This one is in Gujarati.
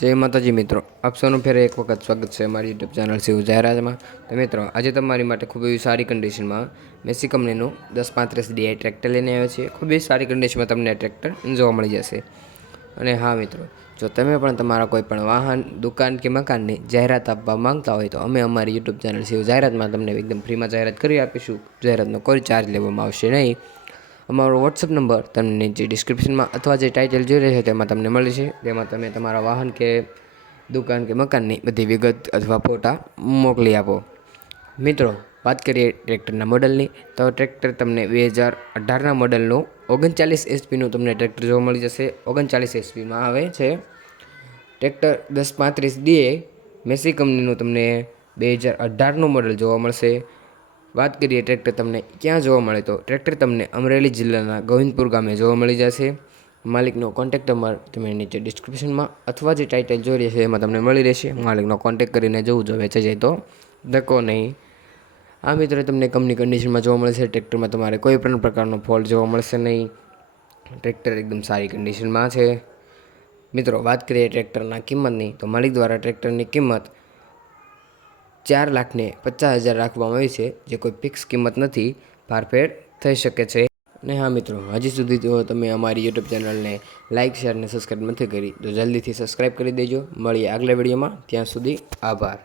जय माताजी मित्रों, आप सौનું ફેર એક વખત સ્વાગત છે અમારી યુટ્યુબ ચેનલ શિવ જાહેરાતમાં। તો મિત્રો, આજે તમારી માટે ખૂબ એવી સારી કન્ડિશનમાં મેસી કંપનીનું 1035 ડીઆઈ ટ્રેક્ટર લઈને આવ્યો છે। ખૂબ જ સારી કન્ડિશનમાં તમને આ ટ્રેક્ટર જોવા મળી જશે। અને હા મિત્રો, જો તમે પણ તમારા કોઈ પણ વાહન, દુકાન કે મકાનની જાહેરાત આપવા માંગતા હોય તો અમે અમારી યુટ્યુબ ચેનલ શિવ જાહેરાતમાં તમને એકદમ ફ્રીમાં જાહેરાત કરી આપીશું। જાહેરાતનો કોઈ ચાર્જ લેવામાં આવશે નહીં। અમારો વોટ્સઅપ નંબર તમને નીચે ડિસ્ક્રિપ્શનમાં અથવા જે ટાઇટલ જોઈ રહ્યા છે તેમાં તમને મળી છે। તેમાં તમે તમારા વાહન કે દુકાન કે મકાનની બધી વિગત અથવા ફોટા મોકલી આપો। મિત્રો, વાત કરીએ ટ્રેક્ટરના મોડલની, તો ટ્રેક્ટર તમને 2018ના મોડલનું 39 એચપીનું તમને ટ્રેક્ટર જોવા મળી જશે। 39 એચપીમાં આવે છે ટ્રેક્ટર 1035 ડીએ મેસી કંપનીનું તમને 2018નું મોડલ જોવા મળશે। વાત કરીએ ટ્રેક્ટર તમને ક્યાં જોવા મળે, તો ટ્રેક્ટર તમને અમરેલી જિલ્લાના ગોવિંદપુર ગામે જોવા મળી જશે। માલિકનો કોન્ટેક્ટ નંબર તમે નીચે ડિસ્ક્રિપ્શનમાં અથવા જે ટાઇટલ જોઈ રહ્યા છે એમાં તમને મળી રહેશે। માલિકનો કોન્ટેક્ટ કરીને જવું જો વેચાઈ જાય તો ધક્કો નહીં। આ મિત્રો તમને કંપની કન્ડિશનમાં જોવા મળશે। ટ્રેક્ટરમાં તમારે કોઈ પણ પ્રકારનો ફોલ્ટ જોવા મળશે નહીં। ટ્રેક્ટર એકદમ સારી કન્ડિશનમાં છે। મિત્રો, વાત કરીએ ટ્રેક્ટરના કિંમતની, તો માલિક દ્વારા ટ્રેક્ટરની કિંમત 4,50,000 રાખવામાં આવી છે, જે કોઈ ફિક્સ કિંમત નથી, ફારફેર થઈ શકે છે। અને હા મિત્રો, હજી સુધી જો તમે અમારી યુટ્યુબ ચેનલને લાઇક, શેર અને સબસ્ક્રાઈબ નથી કરી તો જલ્દીથી સબસ્ક્રાઈબ કરી દેજો। મળીએ આગલા વિડીયોમાં, ત્યાં સુધી આભાર।